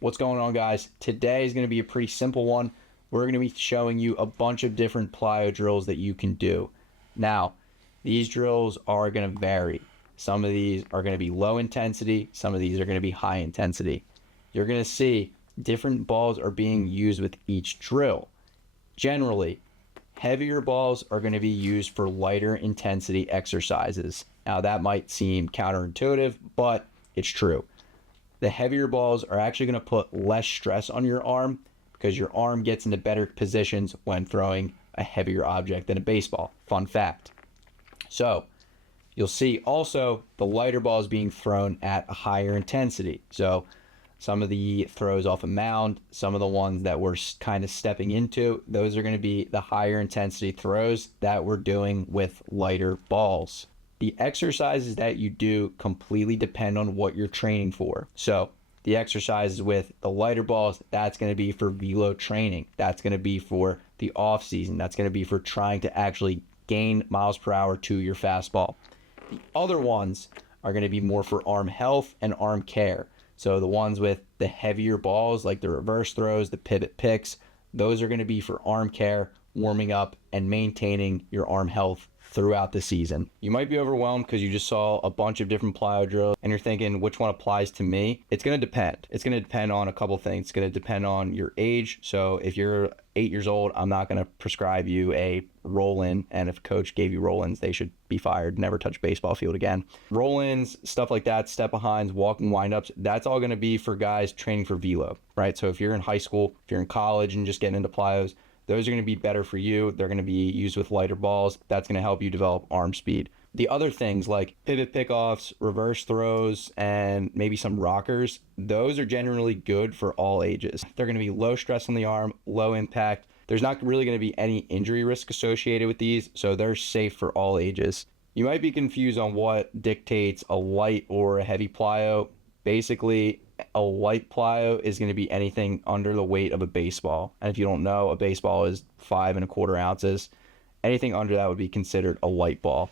What's going on, guys? Today is going to be a pretty simple one. We're going to be showing you a bunch of different plyo drills that you can do. Now, these drills are going to vary. Some of these are going to be low intensity, some of these are going to be high intensity. You're going to see different balls are being used with each drill. Generally, heavier balls are going to be used for lighter intensity exercises. Now, that might seem counterintuitive, but it's true. The heavier balls are actually going to put less stress on your arm because your arm gets into better positions when throwing a heavier object than a baseball. Fun fact. So, you'll see also the lighter balls being thrown at a higher intensity. So, some of the throws off a mound, some of the ones that we're kind of stepping into, those are going to be the higher intensity throws that we're doing with lighter balls. The exercises that you do completely depend on what you're training for. So the exercises with the lighter balls, that's going to be for velo training. That's going to be for the off season. That's going to be for trying to actually gain miles per hour to your fastball. The other ones are going to be more for arm health and arm care. So the ones with the heavier balls, like the reverse throws, the pivot picks, those are going to be for arm care, warming up, and maintaining your arm health throughout the season. You might be overwhelmed because you just saw a bunch of different plyo drills and you're thinking which one applies to me. It's going to depend. It's going to depend on a couple things. It's going to depend on your age. So if you're 8 years old, I'm not going to prescribe you a roll-in, and if a coach gave you roll-ins, they should be fired, never touch a baseball field again. Roll-ins, stuff like that, step behinds, walking wind-ups, that's all going to be for guys training for velo, right? So if you're in high school, if you're in college and just getting into plyos, those are going to be better for you. They're going to be used with lighter balls. That's going to help you develop arm speed. The other things like pivot pickoffs, reverse throws, and maybe some rockers, those are generally good for all ages. They're going to be low stress on the arm, low impact. There's not really going to be any injury risk associated with these, so they're safe for all ages. You might be confused on what dictates a light or a heavy plyo. Basically, a light plyo is going to be anything under the weight of a baseball. And if you don't know, a baseball is 5.25 ounces. Anything under that would be considered a light ball.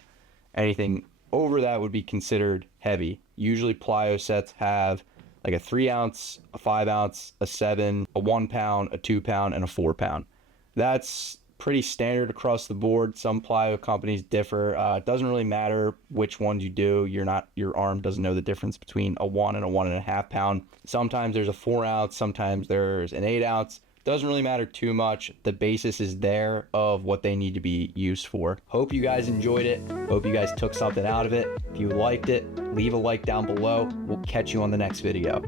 Anything over that would be considered heavy. Usually plyo sets have like a 3 ounce, a 5 ounce, a 7, a 1 pound, a 2 pound, and a 4 pound. That's pretty standard across the board. Some plyo companies differ. It doesn't really matter which ones you do. Your arm doesn't know the difference between a 1 and a 1.5 pound. Sometimes there's a 4 ounce, sometimes there's an 8 ounce. Doesn't really matter too much. The basis is there of what they need to be used for. Hope you guys enjoyed it. Hope you guys took something out of it. If you liked it, leave a like down below. We'll catch you on the next video.